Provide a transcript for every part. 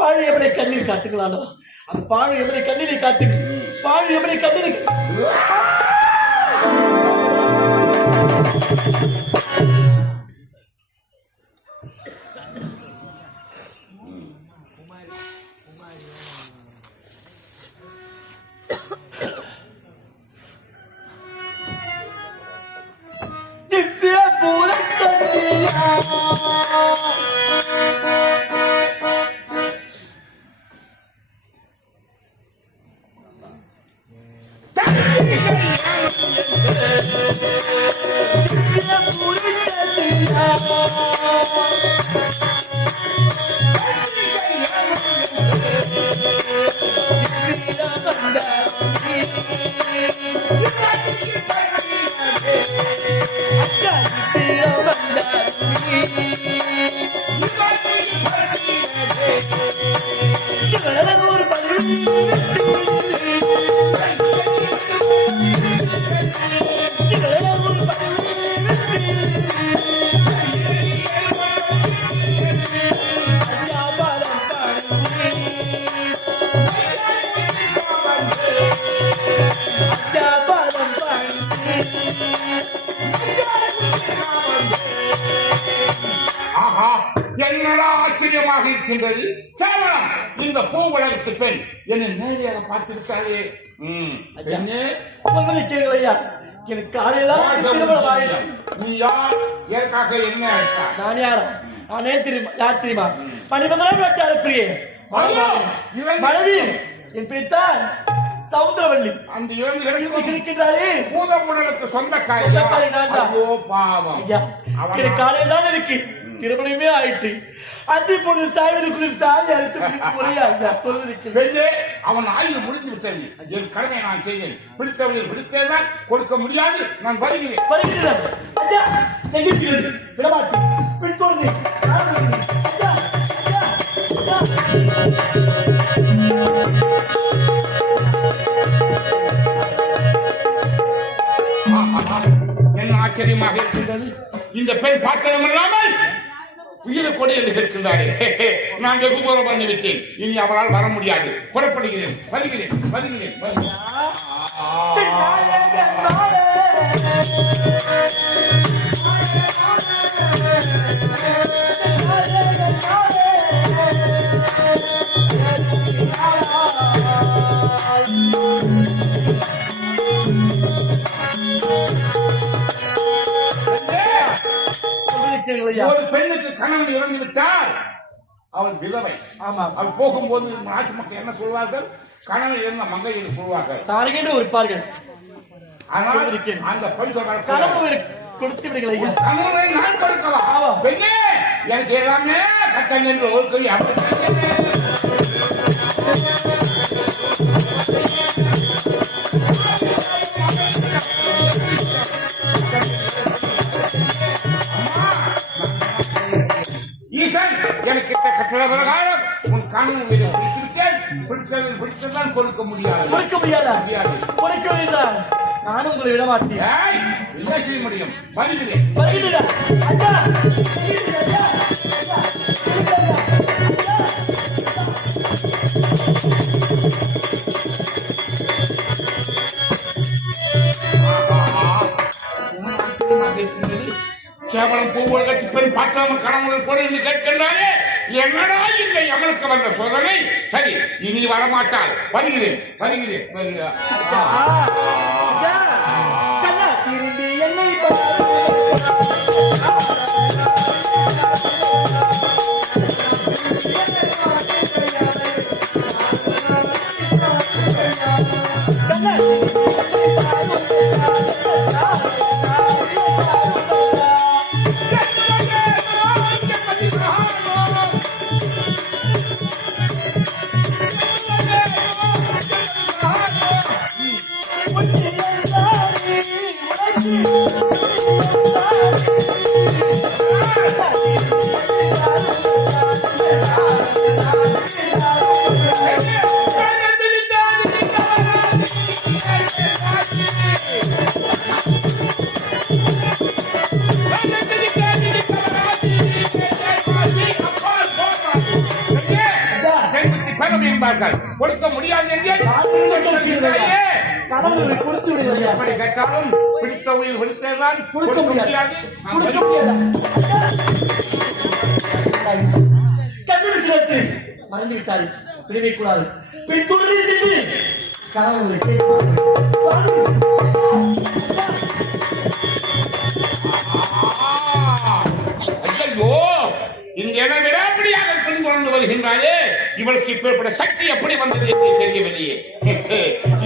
பாழ் எவனை கண்ணில் காட்டுங்களானோ அந்த பாழ் எவனை கண்ணிலே காட்டுங்க. பாழ் எவனை கண்ணிலே திவ்ய பூரத்தன்னியா ஆச்சரியமாக இருக்கின்றது. கேவலம் இந்த பூ வளர்த்து பெண் என்னை நேரடியாக பார்த்திருக்காளே. எனக்கு காலையெல்லாம் நீ யார்? எனக்காக என்ன அழைத்தா? நான் யாரா? நானே தெரியுமா? யார் தெரியுமா? பணிபந்தரம் வெட்டாளப்பிரியே மனைவி என் பேர் தான் சவுந்தரவள்ளி. அந்த இரண்டு கிடைக்கின்றாரே பூதமுடலுக்கு சொந்தக்காரி. பாவம் காலையில் தான் எனக்கு திருமணமே ஆயிட்டு. அந்த பொழுது தாய்வதற்குள் தாய் அறுத்து அவன் ஆய்வு முடிந்து விட்டது. என் கடமை நான் செய்தேன். பிடித்தவர்கள் பிடித்தேன் கொடுக்க முடியாது. நான் வருகிறேன். விடமாட்டேன். பிடித்தோடு என்ன ஆச்சரியமாக இருக்கின்றது. இந்த பெண் பார்த்ததும் இல்லாமல் உயிரை கொடி என்று கேட்கின்றாரே. நான் வெகு தூரம் வந்து விட்டேன். இனி அவளால் வர முடியாது. புறப்படுகிறேன். வருகிறேன். ஒரு பெண்ணுக்கு கணவன் இறந்து விட்டால் அவள் விதவை. அவள் போகும்போது நாட்டு மக்கள் என்ன சொல்வார்கள்? கணவன் இறந்த மங்கை என்று சொல்வார்கள். தாரகேண்டு இருப்பார்கள். ஆனால் அந்த பெண் கொடுத்து விடுங்கள். கணவனை நான் கொடுக்கலாம். பெண்ணே எனக்கு எல்லாமே கட்டங்கள் ஒரு கை எனக்கு கட்டளை பிரகாரம் உன் கணவன் பிடித்ததான் கொடுக்க முடியாது. நானும் உங்களை விட மாட்டேன். என்ன செய்ய முடியும்? வருகிறேன். கேவலம் பூவுலகத்து பெண் பார்க்காம கணவன் கூட என்று கேட்கின்றாரே. என்னடா இல்லை அவளுக்கு வந்த சோதனை. சரி, இனி வரமாட்டாள். வருகிறேன். விடுவார்கள். கொடுக்க முடியாது என்று கணவனை கொடுத்து விடுவதையா எப்படி கேட்டாலும் பிடித்த உயிர் பிடித்ததான் கொடுக்க முடியாது கண்டுபிடிக்கிறது மறந்து விட்டாரு பிரிவை கூடாது பின் துணிந்து கணவனை ஐயோ இந்த இடம் விடாப்படியாக பின் தொடர்ந்து வருகின்றாரே இவளுக்கு இப்பேற்பட்ட சக்தி எப்படி வந்தது என்று தெரியவில்லையே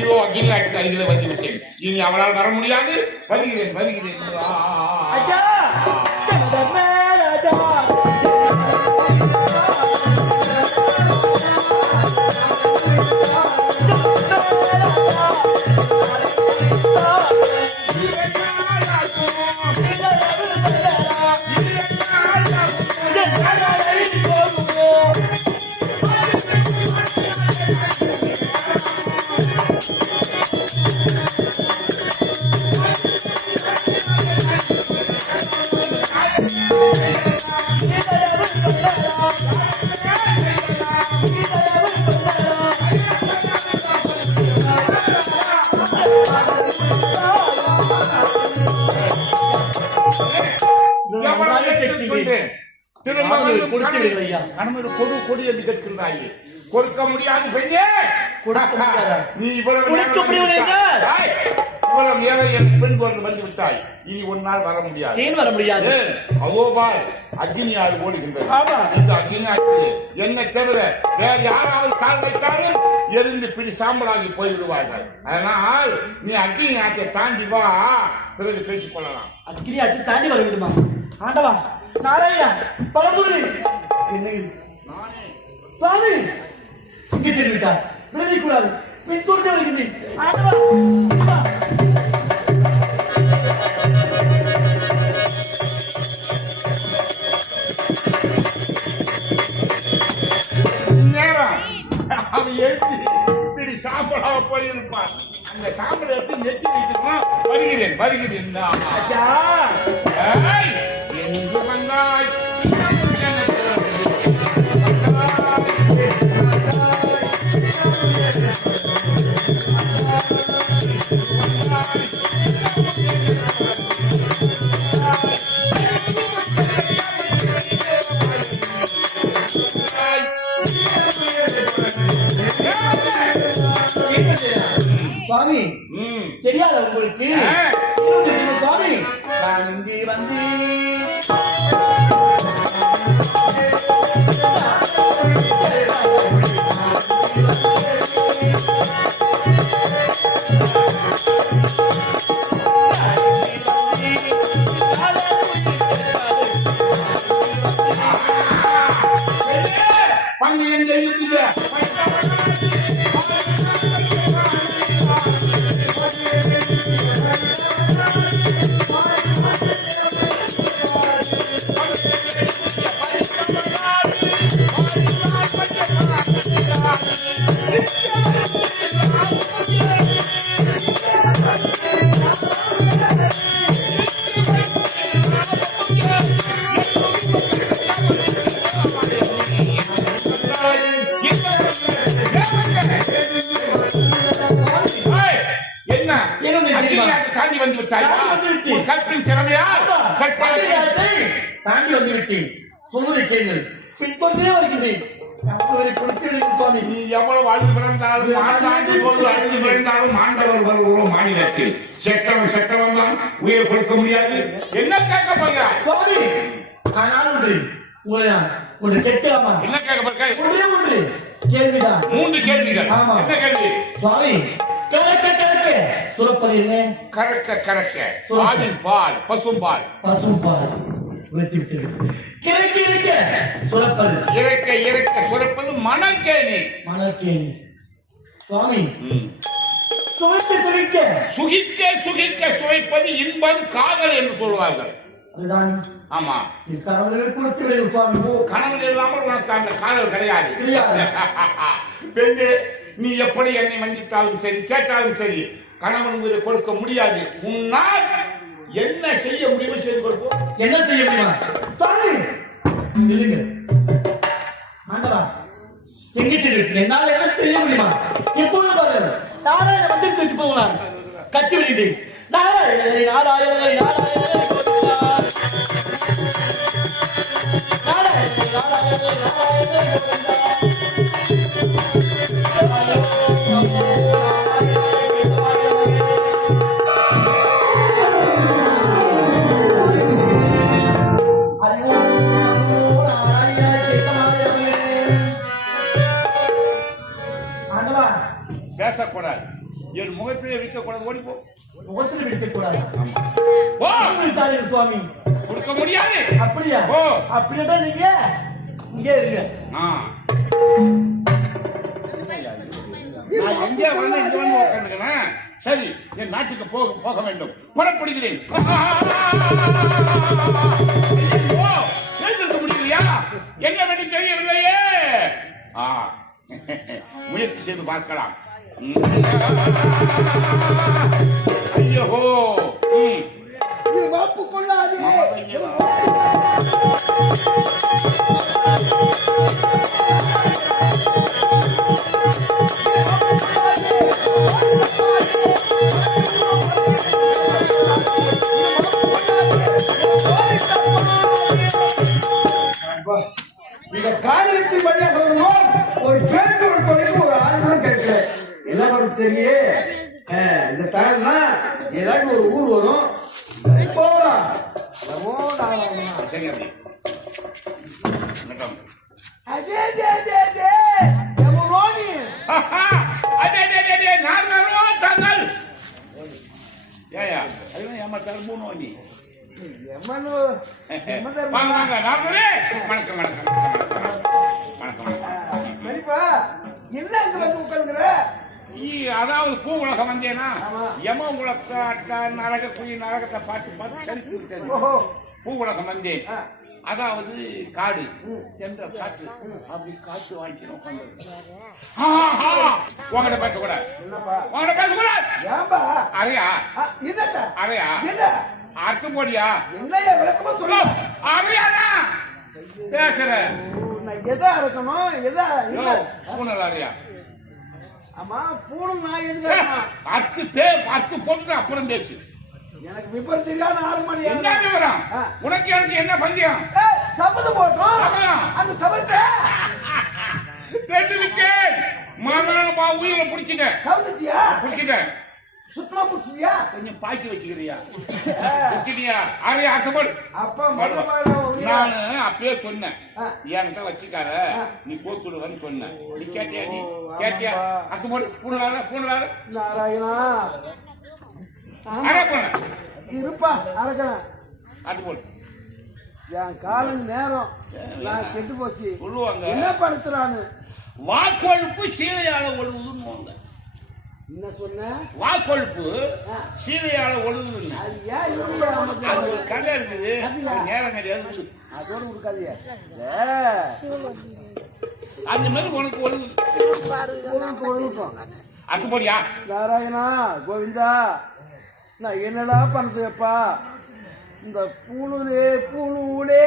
இதோ அகிலாட்டு அருகில வந்துவிட்டேன் இனி அவளால் வர முடியாது வருகிறேன் வருகிறேன் கொடி என்று கேட்கின்றாயே கொடுக்க முடியாது பெண்ணே நீ இவ்வளவு நேரம் பெண் கொண்டு வந்து விட்டாய் இனி ஒன்னால் வர முடியாது அவோபால் அக்னி ஆறு ஓடுகின்றது இந்த அக்னி ஆற்றிலே என்னை தவிர வேற யாராவது கால் வைத்தாலும் எரிந்து பிடி சாம்பலாகி போய்விடுவார்கள் அதனால் நீ அக்னி ஆற்றை தாண்டி வா பிறகு பேசிக் கொள்ளலாம் அக்னி ஆற்றை தாண்டி வர விடுமா ஆண்டவா நாராயணா பரம்புரி என்ன சுவாமி இங்கே சென்றுவிட்டார் விலகி கூடாது பின் தோன்றி வருகின்றேன் ஆண்டவா நேரம் அவன் எழுதி இப்படி சாம்பலாக போயிருப்பான் அந்த சாம்பலை எடுத்து நெத்தி வைத்துக்கலாம் வருகிறேன் வருகிறேன் எங்கு வந்தாய் சுவாமி தெரியாத உங்களுக்கு சுவாமி நான் இங்கே வந்து பண்டிகை செய்யுங்க தாண்டி வந்து விட்டாய் கற்பின் திறமையா தாண்டி வந்து விட்டேன் சொல்வதை கேளுங்கள் பின்பற்றே வருகிறேன் நீ எவ்வளவு அழுது பிறந்தாலும் அழுது பிறந்தாலும் ஆண்டவர் வருவோம் மாநிலத்தில் செத்தவன் தான் உயிர் கொடுக்க முடியாது என்ன கேட்க போகிறாய் ஆனால் ஒன்று கேட்கலாமா என்ன கேட்க போகிறாய் ஒன்று கேள்விதான் 3 கேள்விகள் என்ன கேள்வி சுவாமி கறக்க கறக்க சுரப்பது என்ன கறக்க கறக்க ஆவின் பால் பசும்பால் இறக்க இறக்க சுரப்பது இறக்க இறக்க சுரப்பது மணற்கேணி சுவாமி சுவைக்க சுவைக்க சுகிக்க சுகிக்க சுவைப்பது இன்பம் காதல் என்று சொல்வார்கள் அதுதான் ஆமா கணவர்கள் குலத்திலே சுவாமி கணவன் இல்லாமல் உனக்கு அந்த காதல் கிடையாது பெண்ணே நீ எப்படி என்னை மன்னித்தாலும் சரி கேட்டாலும் சரி கணவன் உயிரை கொடுக்க முடியாது உன்னால் என்ன செய்ய முடிவு செய்து கொடுப்போம் என்ன செய்ய முடியுமா ஆண்டவா எங்கே சென்று என்னால் என்ன செய்ய முடியுமா? எப்பொழுது பாருங்கள் நாராயண மந்திரத்தை வச்சு போகலாம் கட்டி விட்டு நாராயண நாராயண நாராயண கோவிந்தா. நாராயண நாராயண நாராயண கோவிந்தா. பேசக்கூடாது, என் முகத்திலே விற்கக்கூடாது, ஓடிப்போ. முகத்தில் விற்கக்கூடாது சுவாமி, கொடுக்க முடியாது. அப்படியா? ஓ அப்படின்னா நீங்க இங்கே இருங்க. நான் எங்கே வந்து இங்க வந்து உட்காந்துக்கிறேன். சரி, என் நாட்டுக்கு போக வேண்டும். புறப்படுகிறேன். பேசிருக்க முடியலையா? என்ன வேண்டி தெரியவில்லையே. முயற்சி செய்து பார்க்கலாம். ஐயோ, வாப்பு கொள்ளாதே. இந்த காரியத்தின் வழியாக ஒரு பேருந்து தொலைக்கு ஒரு ஆளுநரும் கிடைக்கல. என்ன பண்ண தெரிய இந்த டைம்னா ஏதாவது ஒரு ஊர் வரும், போகலாம். அதாவது பூ உலகம் வந்தேனா யம உலக நரக குயி நரகத்தை பார்த்து சரித்து விட்டது. பூ உலகம் வந்தேன், அதாவது காடு என்ற காற்று அப்படி காற்று வாங்கிக்கணும். உங்கள்கிட்ட பேசக்கூடாது, உங்கள்கிட்ட பேசக்கூடாது. அதையா அதையா அர்த்தம் போடியா அதையானா பேசுற எதா இருக்கணும், எதா பூனலாரியா? ஆமா, பூணும் நான் எதுக்கு அர்த்து போட்டு அப்புறம் பேசு. எனக்கு விபத்து இல்லாத 6 மணி என்ன விவரம்? உனக்கு எனக்கு என்ன பஞ்சம்? சபதம் போட்டோம். அந்த சபத்தை மாமனா உயிரை பிடிச்சிட்டேன். பிடிச்சிட்டேன், சுத்தமா பிடிச்சியா? கொஞ்சம் பாய்ச்சி வச்சுக்கிறியா? பிடிச்சிட்டியா? அதைய அர்த்தப்படு. அப்பா நான் அப்பயே சொன்னேன், என்கிட்ட வச்சுக்கார, நீ போட்டுடுவன்னு சொன்னேன். நீ கேட்டியா? நீ கேட்டியா? அர்த்தப்படு. பூனலால நாராயணா இருப்பா அழகா அர்த்தப்படு. என் காலம் நேரம் நான் கெட்டு போச்சு. சொல்லுவாங்க என்ன படுத்துறான்னு. வாக்கொழுப்பு சீலையால ஒழுகுதுன்னு. என்ன சொன்ன? வாக்கொழுப்பு சீலையால ஒழுகுதுன்னு. அது ஏன் அது ஒரு கதை இருக்குது, நேரம் கிடையாது. அதோட கொடுக்காதிய அந்த மாதிரி உனக்கு ஒழுகுது. ஒழுகும். அத்துப்படியா? நாராயணா கோவிந்தா, நான் என்னடா பண்றதுப்பா? இந்த பூணூலே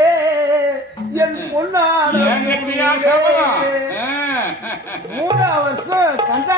என் பொண்ணான 3 வருஷம் கண்டா